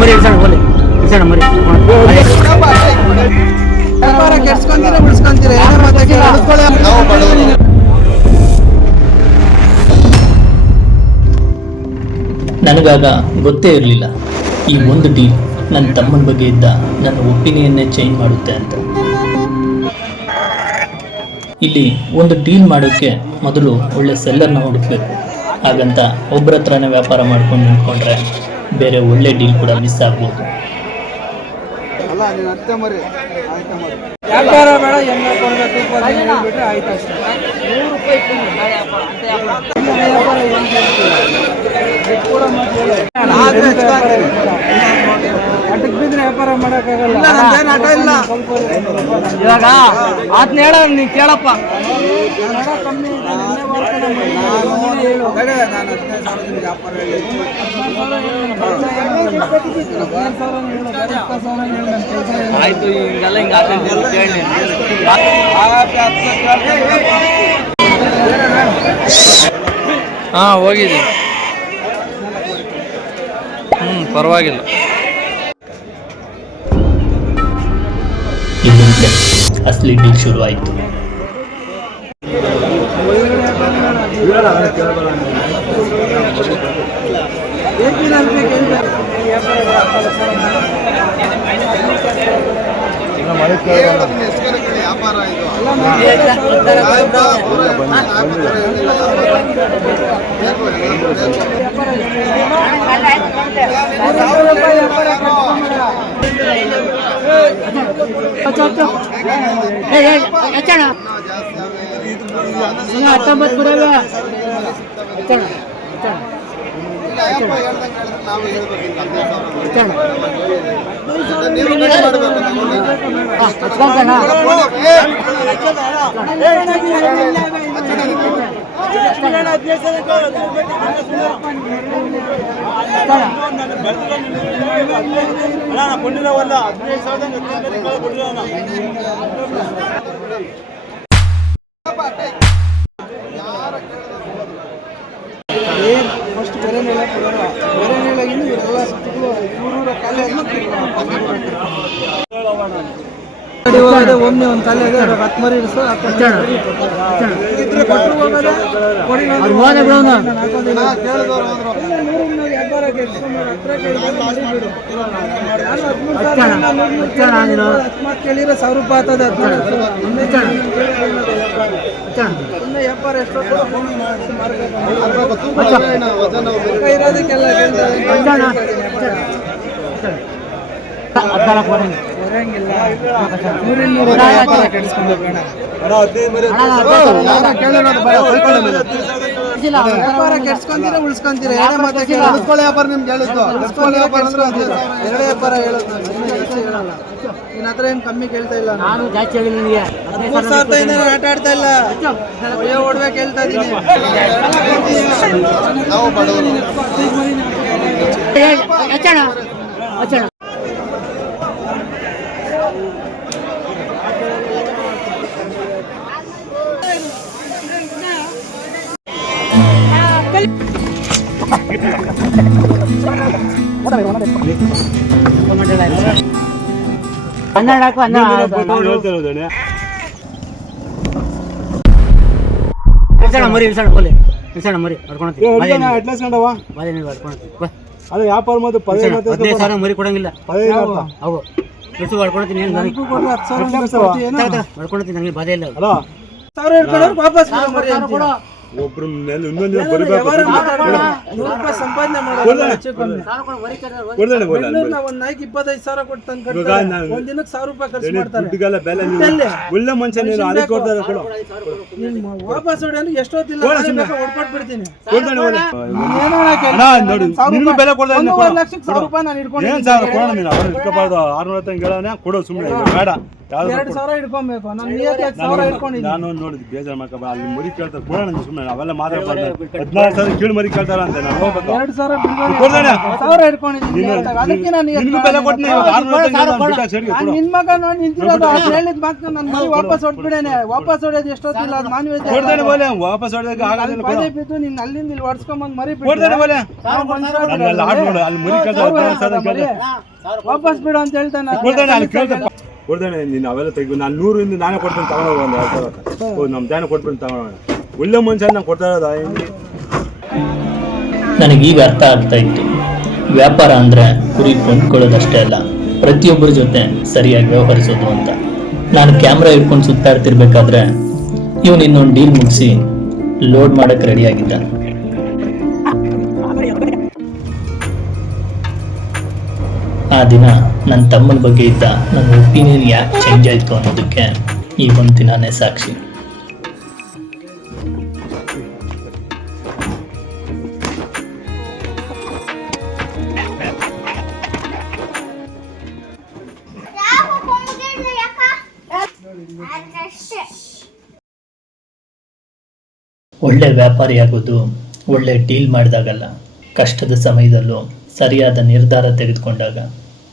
ಮರಿ ಇಳ್ಸೋಣ ಬೋಲೆ ಇಳ್ಸೋಣ ಮರಿ ವ್ಯಾಪಾರ ಕೆಡ್ಸ್ಕೊಂತೀರ ಬಿಡ್ಸ್ಕೊಂತೀರ ಏನೋ ಮತ್ತೆ ನನಗಾಗ ಗೊತ್ತೇ ಇರಲಿಲ್ಲ ಈ ಒಂದು ಡೀಲ್ ನನ್ನ ತಮ್ಮನ ಬಗ್ಗೆ ಇದ್ದ ನನ್ನ ಒಪಿನಿಯನ್ನೇ ಚೇಂಜ್ ಮಾಡುತ್ತೆ ಅಂತ. ಇಲ್ಲಿ ಒಂದು ಡೀಲ್ ಮಾಡೋಕ್ಕೆ ಮೊದಲು ಒಳ್ಳೆ ಸೆಲ್ಲರ್ನ ಹುಡುಕಬೇಕು. ಹಾಗಂತ ಒಬ್ಬರ ಹತ್ರನೇ ವ್ಯಾಪಾರ ಮಾಡ್ಕೊಂಡು ನಿಂತ್ಕೊಂಡ್ರೆ ಬೇರೆ ಒಳ್ಳೆ ಡೀಲ್ ಕೂಡ ಮಿಸ್ ಆಗ್ಬೋದು. ವ್ಯಾಪಾರ ಬೇಡ ಎಲ್ಲ ಕೊಡಬೇಕು ಹೇಳ್ಬಿಟ್ರೆ ಆಯ್ತು ಅಷ್ಟೇ. ಅಟಕ್ ಬಿದ್ರೆ ವ್ಯಾಪಾರ ಮಾಡಕ್ಕಾಗಲ್ಲ. ಇವಾಗ ಆತ್ನ ಹೇಳ ನೀ ಕೇಳಪ್ಪ. ಆಯ್ತು ಹಿಂಗೆಲ್ಲ ಹಿಂಗ ಹಾ ಹೋಗಿದ್ದೆ. ಪರವಾಗಿಲ್ಲ. ಇಲ್ಲಿಂದಲೇ ಅಸಲಿ ಡೀಲ್ ಶುರು ಆಯಿತು. ಫಸ್ಟ್ ಬೇರೆ ನೆಲ ಕೊಡೋಣ. ಬೇರೆ ನೆಲಾಗಿಂದ ಇವರೆಲ್ಲ ಇವರು ಕಾಲೇ ಒಮ್ಮೆ ಒಂದು ಕಾಲೇ ಹತ್ತು ಮರಿ ಇರಿಸೋ ಕೇಳಿದ್ರೆ 1000 ರೂಪಾಯಿ ಆಗ್ತದೆ. ವ್ಯಾಪಾರ ಎಷ್ಟು ಇರೋದಕ್ಕೆಲ್ಲ ವ್ಯಾಪಾರ ಕೆಡ್ಸ್ಕೊಂತೀರ ಉಳಿಸ್ಕೊಂತೀರ ಏನೇ ಮತ್ತೆ ವ್ಯಾಪಾರ ನಿಮ್ಗೆ ಹೇಳಿದ್ದು. ವ್ಯಾಪಾರ ಅಂದ್ರೆ ಎರಡೇ ವ್ಯಾಪಾರ ಹೇಳೋದು. ಹೇಳಲ್ಲ ನಿನ್ನ ಹತ್ರ ಏನು ಕಮ್ಮಿ ಕೇಳ್ತಾ ಇಲ್ಲ. ನಾನು ಜಾಸ್ತಿ ಹೇಳಿಲ್ಲ ನಿನಗೆ. 13,000 ಆಟ ಆಡ್ತಾ ಇಲ್ಲ. ಓಡ್ಬೇಕು ಹೇಳ್ತಾ ಇದ್ದೀನಿ. ಮರಿ ಇಳ್ಸೋಣ ಬೋಲೆ ಇಳ್ಸೋಣ ಮರಿ ಹೊಡ್ಕೊಳ್ತೀವಿ. ಅದು ವ್ಯಾಪಾರ ಮತ್ತು 15,000 ಮರಿ ಕೊಡಂಗಿಲ್ಲ. ಅವು ಎಷ್ಟು ಹೊಡ್ಕೊಳ್ತೀನಿ ಹೊಡ್ಕೊಳ್ತೀನಿ ನನಗೆ ಬಾಧೆ ಇಲ್ಲ. ವಾಪಸ್ ಒಬ್ರು ಇನ್ನೊಂದು ಸಂಪಾದನೆ ಮಾಡೋದು. ಒಂದ್ ನಾಯ್ಕ್ 25,000 ಕೊಟ್ಟು ತಂದು ಒಂದ್ ದಿನಕ್ಕೆ 1,000 ರೂಪಾಯಿ ಖರ್ಚು ಮಾಡ್ತಾರೆ. ಒಳ್ಳೆ ಮನುಷ್ಯ ವಾಪಸ್ ಹೊಡಿ ಎಷ್ಟೊತ್ತಿಲ್ಲ ಹೊಡ್ಕೊಟ್ಬಿಡ್ತೀನಿ. 1 ಲಕ್ಷಕ್ಕೆ 1,000 ರೂಪಾಯಿ ನಾನು ಇಟ್ಕೊಂಡು 600 ಹೇಳೋಣ ಕೊಡೋ ಸುಮ್ಮನೆ ಬೇಡ. 2,000 ಇಟ್ಕೊಬೇಕು. ನಾನು ನಿಯತ್ತಾಗಿ 1,000 ಇಟ್ಕೊಂಡಿದ್ದೀನಿ. ನಾನು ನೋಡಿದ್ ಬೇಜಾರು ಮಾಡ್ಕೊ ಅಲ್ಲಿ ಮರಿ ಕೇಳ್ತಾರೆ ಕೊಡೋಣ ಸುಮ್ಮನೆ ಅವೆಲ್ಲ ಮಾತಾಡ್ಬಾರ್ದು. 14,000 ಕೀಳು ಮರಿ ಕೇಳ್ತಾರ ಅಂತ ನಾನು ಹೋಗ್ಬೇಕು. 2,000 ಕೊಡ್ತಾನೆ 1,000 ಇಟ್ಕೊಂಡಿದ್ದೀನಿ ನಿಯತ್ತಾಗಿ. ಅದಕ್ಕೆ ನಾನು ನಿನ್ಗೂ ಬೆಲೆ ಕೊಟ್ಟು ನಿನ್ ಮಗ ನೋಡಿ ನಿಂತಿರೋದು ಅದು ಹೇಳಿದ ಮಾತು ನನ್ನ ಮರಿ ವಾಪಸ್ ಹೊಡ್ಬಿಡೇನೆ. ವಾಪಸ್ ಹೊಡೆಯೋದು ಎಷ್ಟೊತ್ತಿಲ್ಲ ಅದು ಮಾನ್ಯತೆ ಕೊಡ್ತಾನೆ ಬೋಲೆ ವಾಪಸ್ ಹೊಡೆದಾಗ ಆಗೋದಿಲ್ಲ. ಪದೇ ಬಿದ್ದು ನಿನ್ ಅಲ್ಲಿಂದ ಇಲ್ಲಿ ಹೊಡ್ಸ್ಕೊಂಬಂದ್ ಮರಿ ಕೊಡ್ತಾನೆ ಬೋಲೆ ಅಲ್ಲಿ ಆಡ್ ನೋಡು ಅಲ್ಲಿ ಮರಿ ಕೇಳ್ತಾರೆ ವಾಪಸ್ ಬಿಡು ಅಂತ ಹೇಳ್ತಾನೆ. ಕೊಡ್ತಾನೆ ಅಲ್ಲಿ ಕೇಳ್ತಪ್ಪ ಕೊಡ್ತಾನೆ. ನೀನು ಅವೆಲ್ಲ ತೆಗಿ ನಾನು 100 ನಾನೇ ಕೊಡ್ತೀನಿ ತಗೊಂಡೋಗ ಒಂದು 2,000 ನಮ್ಮ ಧ್ಯಾನ ಕೊಟ್ಬಿಟ್ಟು ತಗೊಂಡೋಗ. ಒಳ್ಳೆ ಮನುಷ್ಯ ನಾನು ಕೊಡ್ತಾ ಇರೋದ. ನನಗೀಗ ಅರ್ಥ ಆಗ್ತಾ ಇತ್ತು, ವ್ಯಾಪಾರ ಅಂದರೆ ಕುರಿ ಕೊಂಡ್ಕೊಳ್ಳೋದಷ್ಟೇ ಅಲ್ಲ, ಪ್ರತಿಯೊಬ್ಬರ ಜೊತೆ ಸರಿಯಾಗಿ ವ್ಯವಹರಿಸೋದು ಅಂತ. ನಾನು ಕ್ಯಾಮ್ರಾ ಇಟ್ಕೊಂಡು ಸುತ್ತಾಡ್ತಿರ್ಬೇಕಾದ್ರೆ ಇವನು ಇನ್ನೊಂದು ಡೀಲ್ ಮುಗಿಸಿ ಲೋಡ್ ಮಾಡೋಕ್ಕೆ ರೆಡಿಯಾಗಿದ್ದ. ಆ ದಿನ ನನ್ನ ತಮ್ಮನ ಬಗ್ಗೆ ಇದ್ದ ನನ್ನ ಒಪಿನಿಯನ್ ಯಾಕೆ ಚೇಂಜ್ ಆಯಿತು ಅನ್ನೋದಕ್ಕೆ ಈ ಒಂದು ದಿನಾನೇ ಸಾಕ್ಷಿ. ಒಳ್ಳೆ ವ್ಯಾಪಾರಿಯಾಗೋದು ಒಳ್ಳೆ ಡೀಲ್ ಮಾಡಿದಾಗಲ್ಲ, ಕಷ್ಟದ ಸಮಯದಲ್ಲೂ ಸರಿಯಾದ ನಿರ್ಧಾರ ತೆಗೆದುಕೊಂಡಾಗ.